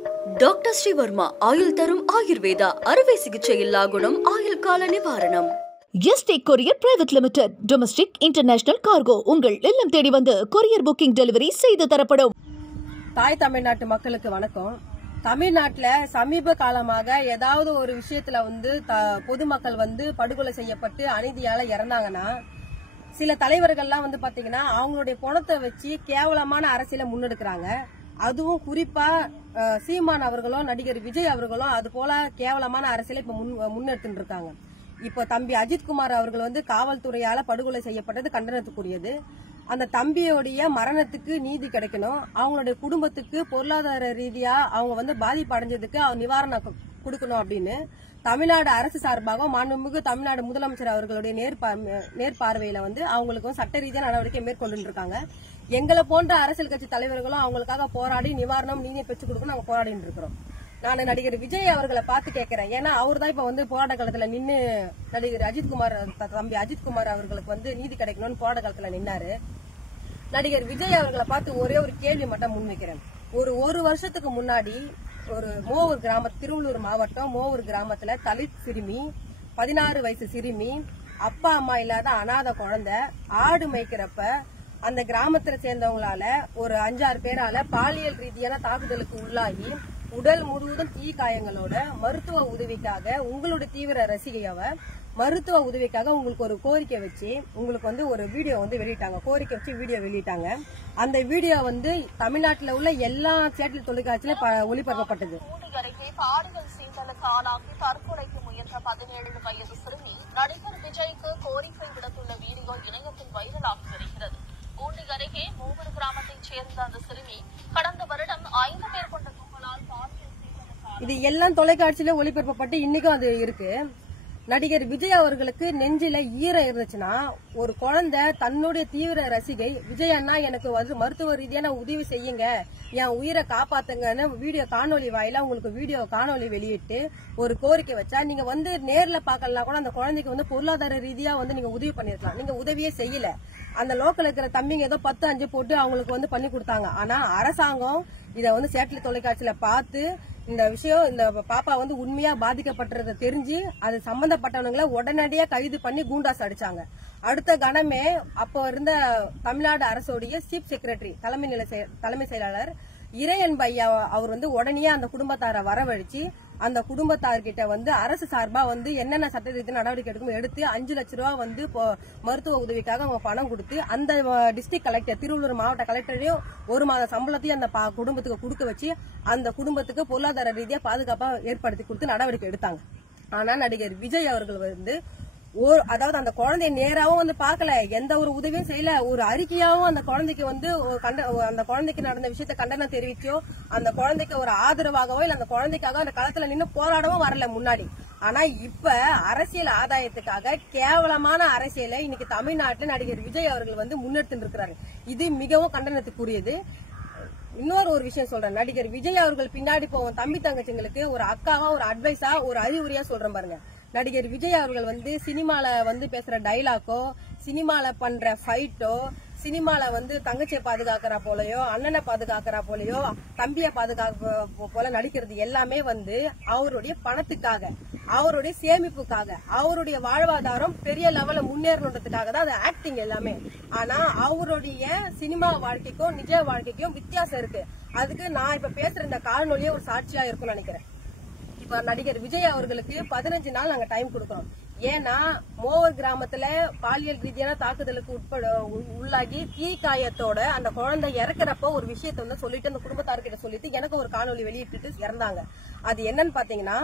Doctor Sreevarma ஆயுள் தரும் ஆயுர்வேதா அறுவை சிகிச்சை இல்லா குணம் ஆயுள் கால நிவாரணம். Yesterday courier private limited domestic international cargo உங்கள் இல்லம் தேடி வந்து கொரியர் புக்கிங் டெலிவரி செய்து தரப்படும். தாய் தமிழ்நாட்டு மக்களுக்கு வணக்கம். தமிழ்நாட்டுல சமீப காலமாக ஏதாவது ஒரு விஷயத்துல பொதுமக்கள் படுகொலை செய்யப்பட்டு அநீதியால இறந்தாங்கன்னா சில தலைவர்கள்லாம் பாத்தீங்கன்னா அவங்களுடைய பணத்தை வச்சு கேவலமான அரசியலை முன்னெடுக்கிறாங்க. அதுவும் குறிப்பா சீமான் அவர்களும் நடிகர் விஜய் அவர்களும் அது போல கேவலமான அரசியலை இப்ப முன்னெடுத்துட்டு இருக்காங்க. இப்ப தம்பி அஜித்குமார் அவர்கள் காவல்துறையால படுகொலை செய்யப்பட்டது கண்டனத்துக்குரியது. அந்த தம்பியோடைய மரணத்துக்கு நீதி கிடைக்கணும். அவங்களுடைய குடும்பத்துக்கு பொருளாதார ரீதியா அவங்க பாதிப்பு அடைஞ்சதுக்கு நிவாரணம் கொடுக்கணும் அப்படின்னு தமிழ்நாடு அரசு சார்பாக மாண்புமிகு தமிழ்நாடு முதலமைச்சர் அவர்களுடைய நேர்பார்வையில அவங்களுக்கு சட்ட ரீதியா நடவடிக்கை மேற்கொண்டு இருக்காங்க. எங்களை போன்ற அரசியல் கட்சி தலைவர்களும் அவங்களுக்காக போராடி நிவாரணம் நீங்க பெற்றுக் கொடுக்கணும் நாங்க போராடிட்டு இருக்கிறோம். நான் நடிகர் விஜய் அவர்களை பார்த்து கேட்கிறேன். ஏன்னா அவர் தான் இப்ப போராட்ட காலத்துல நின்று நடிகர் அஜித்குமார் தம்பி அஜித்குமார் அவர்களுக்கு நீதி கிடைக்கணும்னு போராட்ட காலத்துல நின்னாரு. நடிகர் விஜய் அவர்களை பார்த்து ஒரே ஒரு கேள்வி மட்டும் முன்வைக்கிறேன். ஒரு வருஷத்துக்கு முன்னாடி ஒரு மோவூர் கிராமம், திருவள்ளூர் மாவட்டம் மோவூர் கிராமத்துல தலித் சிறுமி 16 வயசு சிறுமி அப்பா அம்மா இல்லாத அனாதை குழந்தை ஆடு மேய்க்கிறப்ப அந்த கிராமத்துல சேர்ந்தவங்களால ஒரு 5-6 பேரால பாலியல் ரீதியான தாக்குதலுக்கு உள்ளாகி உடல் முழுவதும் தீ காயங்களோட மருத்துவ உதவிக்காக உங்களுடைய தீவிர ரசிகையாவ மருத்துவ உதவிக்காக உங்களுக்கு ஒரு கோரிக்கை வச்சு உங்களுக்கு ஒரு வீடியோ வெளியிட்டாங்க. கோரிக்கை வச்சு வீடியோ வெளியிட்டாங்க. அந்த வீடியோ தமிழ்நாட்டில் உள்ள எல்லா சேட்டலைட் தொலைக்காட்சியில ஒளிபரப்பப்பட்டது. பாலியல் சீண்டலுக்கு ஆளாகி தற்கொலைக்கு முயன்ற 17 வயது சிறுமி நடிகர் விஜய்க்கு கோரிக்கை விடுத்துள்ள வீடியோ இணையத்தில் வைரலாகி வருகிறது. பூண்டி அருகே மூவர் கிராமத்தைச் சேர்ந்த அந்த சிறுமி கடந்த வருடம் 5 பேர் கொண்ட கும்பலால் பாலியல் சீண்டலுக்கு இது எல்லாம் தொலைக்காட்சியில ஒளிபரப்பப்பட்டு இன்னைக்கும் அது இருக்கு. நடிகர் விஜய் அவர்களுக்கு நெஞ்சில ஈரம் இருந்துச்சுன்னா ஒரு குழந்தை தன்னுடைய தீவிர ரசிகை விஜய் அண்ணா எனக்கு மருத்துவ ரீதியான உதவி செய்யுங்க, என் உயிரை காப்பாத்துங்கன்னு வீடியோ காணொலி வாயில உங்களுக்கு வீடியோ காணொலி வெளியிட்டு ஒரு கோரிக்கை வச்சா நீங்க நேர்ல பாக்கலாம் கூட அந்த குழந்தைக்கு பொருளாதார ரீதியா நீங்க உதவி பண்ணிருக்கலாம். நீங்க உதவியே செய்யல. அந்த லோக்கல் இருக்கிற தம்பிங்க ஏதோ 10-5 போட்டு அவங்களுக்கு பண்ணி கொடுத்தாங்க. ஆனா அரசாங்கம் இத சேட்டலைட் தொலைக்காட்சியில பார்த்து இந்த விஷயம் இந்த பாப்பா உண்மையா பாதிக்கப்பட்டதை தெரிஞ்சு அது சம்பந்தப்பட்டவங்களை உடனடியா கைது பண்ணி கூண்டாஸ் அடிச்சாங்க. அடுத்த கணமே அப்ப இருந்த தமிழ்நாடு அரசுடைய சீஃப் செக்ரட்டரி தலைமை செயலாளர் இறையன் பையா அவர் உடனே அந்த குடும்பத்தாரை வரவழைச்சு அந்த குடும்பத்தார்கிட்ட அரசு சார்பா என்னென்ன சட்ட ரீதியான நடவடிக்கை எடுத்து 5 லட்சம் ரூபாய் மருத்துவ உதவிக்காக அவங்க பணம் கொடுத்து அந்த டிஸ்ட்ரிக்ட் கலெக்டர் திருவள்ளூர் மாவட்ட கலெக்டரையும் 1 மாத சம்பளத்தையும் அந்த குடும்பத்துக்கு கொடுக்க வச்சு அந்த குடும்பத்துக்கு பொருளாதார ரீதியா பாதுகாப்பா ஏற்படுத்தி கொடுத்து நடவடிக்கை எடுத்தாங்க. ஆனா நடிகர் விஜய் அவர்கள் அதாவது அந்த குழந்தைய நேராவும் பாக்கல, எந்த ஒரு உதவியும் செய்யல, ஒரு அறிக்கையாவும் அந்த குழந்தைக்கு அந்த குழந்தைக்கு நடந்த விஷயத்த கண்டனம் தெரிவிச்சோ அந்த குழந்தைக்கு ஒரு ஆதரவாகவோ இல்ல அந்த குழந்தைக்காக அந்த களத்துல நின்று போராடவும் வரல முன்னாடி. ஆனா இப்ப அரசியல் ஆதாயத்துக்காக கேவலமான அரசியலை இன்னைக்கு தமிழ்நாட்டில் நடிகர் விஜய் அவர்கள் முன்னெடுத்து இருக்கிறாரு. இது மிகவும் கண்டனத்துக்குரியது. இன்னொரு ஒரு விஷயம் சொல்றேன். நடிகர் விஜய் அவர்கள் பின்னாடி போவோம் தம்பி தங்கச்சிங்களுக்கு ஒரு அக்காவா ஒரு அட்வைஸா ஒரு அறிவுரையா சொல்றேன் பாருங்க. நடிகர் விஜய் அவர்கள் சினிமால பேசுற டைலாக்கோ சினிமால பண்ற ஃபைட்டோ சினிமால தங்கச்சியை பாதுகாக்கிறா போலயோ அண்ணனை பாதுகாக்கிறா போலயோ தம்பியை பாதுகாக்க போல நடிக்கிறது எல்லாமே அவருடைய பணத்துக்காக அவருடைய சேமிப்புக்காக அவருடைய வாழ்வாதாரம் பெரிய லெவல்ல முன்னேறணுன்றதுக்காக தான் அது ஆக்டிங் எல்லாமே. ஆனா அவருடைய சினிமா வாழ்க்கைக்கும் நிஜ வாழ்க்கைக்கும் வித்தியாசம் இருக்கு. அதுக்கு நான் இப்ப பேசுற இந்த காணொலியே ஒரு சாட்சியா இருக்கும்னு நினைக்கிறேன். இப்ப நடிகர் விஜய் அவர்களுக்கு 15 நாள் நாங்க டைம் கொடுக்கிறோம். ஏன்னா மோவர் கிராமத்துல பாலியல் ரீதியான தாக்குதலுக்கு உள்ளாகி தீ காயத்தோட அந்த குழந்தை இறக்குறப்போ ஒரு விஷயத்த சொல்லிட்டு அந்த குடும்பத்தார்கிட்ட சொல்லிட்டு எனக்கு ஒரு காணொலி வெளியிட்டு இறந்தாங்க. அது என்னன்னு பாத்தீங்கன்னா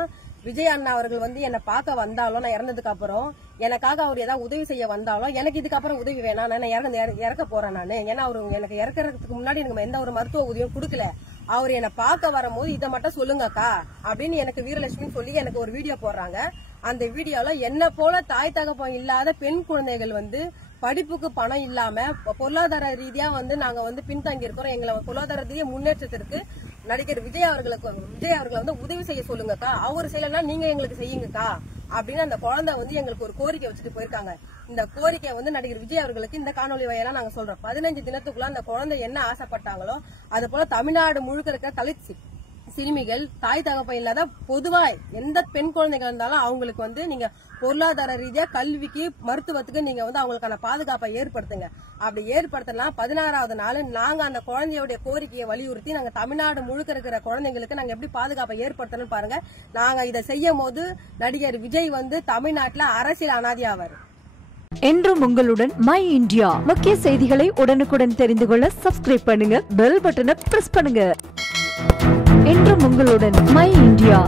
விஜய் அண்ணா அவர்கள் என்னை பார்க்க வந்தாலும் நான் இறந்ததுக்கு அப்புறம் எனக்காக அவர் ஏதாவது உதவி செய்ய வந்தாலும் எனக்கு இதுக்கப்புறம் உதவி வேணாம், நான் இறக்க போறேன் நானு. ஏன்னா அவரு எனக்கு இறக்குறதுக்கு முன்னாடி எனக்கு எந்த ஒரு மருத்துவ உதவியும் கொடுக்கல. அவர் என்னை பார்க்க வரும்போது இதை மட்டும் சொல்லுங்கக்கா அப்படின்னு எனக்கு வீரலட்சுமின்னு சொல்லி எனக்கு ஒரு வீடியோ போடுறாங்க. அந்த வீடியோல என்ன போல தாய் தகப்பம் இல்லாத பெண் குழந்தைகள் படிப்புக்கு பணம் இல்லாம பொருளாதார ரீதியா நாங்க பின்தங்கி இருக்கிறோம், எங்களை பொருளாதார ரீதியா முன்னேற்றத்திற்கு நடிகர் விஜய் அவர்களை உதவி செய்ய சொல்லுங்கக்கா, அவரு செய்யலன்னா நீங்க எங்களுக்கு செய்யுங்கக்கா அப்படின்னு அந்த குழந்தை எங்களுக்கு ஒரு கோரிக்கை வச்சுட்டு போயிருக்காங்க. இந்த கோரிக்கை நடிகர் விஜய் அவர்களுக்கு இந்த காணொலி வாயிலா நாங்க சொல்றோம். 15 தினத்துக்குள்ள அந்த குழந்தை என்ன ஆசைப்பட்டாங்களோ அது போல தமிழ்நாடு முழுக்க இருக்க தலித் சிறுமிகள் தாய் தகப்பன் இல்லாத பொதுவா எந்த பெண் குழந்தைகள் இருந்தாலும் அவங்களுக்கு வந்து நீங்க பொருளாதார ரீதியா கல்விக்கு மருத்துவத்துக்கு நீங்க வந்து அவங்களுக்கான பாதுகாப்பை ஏற்படுத்துங்க. அப்படி ஏற்படுத்தலாம் 16வது நாள் நாங்க அந்த குழந்தையுடைய கோரிக்கையை வலியுறுத்தி நாங்க தமிழ்நாடு முழுக்க இருக்கிற குழந்தைங்களுக்கு நாங்க எப்படி பாதுகாப்பை ஏற்படுத்தணும் பாருங்க. நாங்க இதை செய்யும் போது நடிகர் விஜய் வந்து தமிழ்நாட்டுல அரசியல் அனாதியாவாரு. என்றும் உங்களுடன் மை இந்தியா. முக்கிய செய்திகளை உடனுக்குடன் தெரிந்து கொள்ள சப்ஸ்கிரைப் பண்ணுங்க, பெல் பட்டனை பிரஸ் பண்ணுங்க. என்றும் உங்களுடன் மை இந்தியா.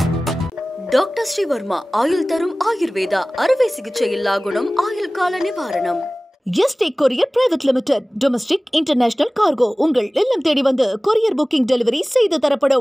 டாக்டர் ஸ்ரீவர்மா ஆயுள் தரும் ஆயுர்வேதா அறுவை சிகிச்சை இல்லா குணம் ஆயுள் கால நிவாரணம். Yesterday courier private limited domestic international cargo உங்கள் இல்லம் தேடி வந்து கொரியர் புக்கிங் டெலிவரி செய்து தரப்படும்.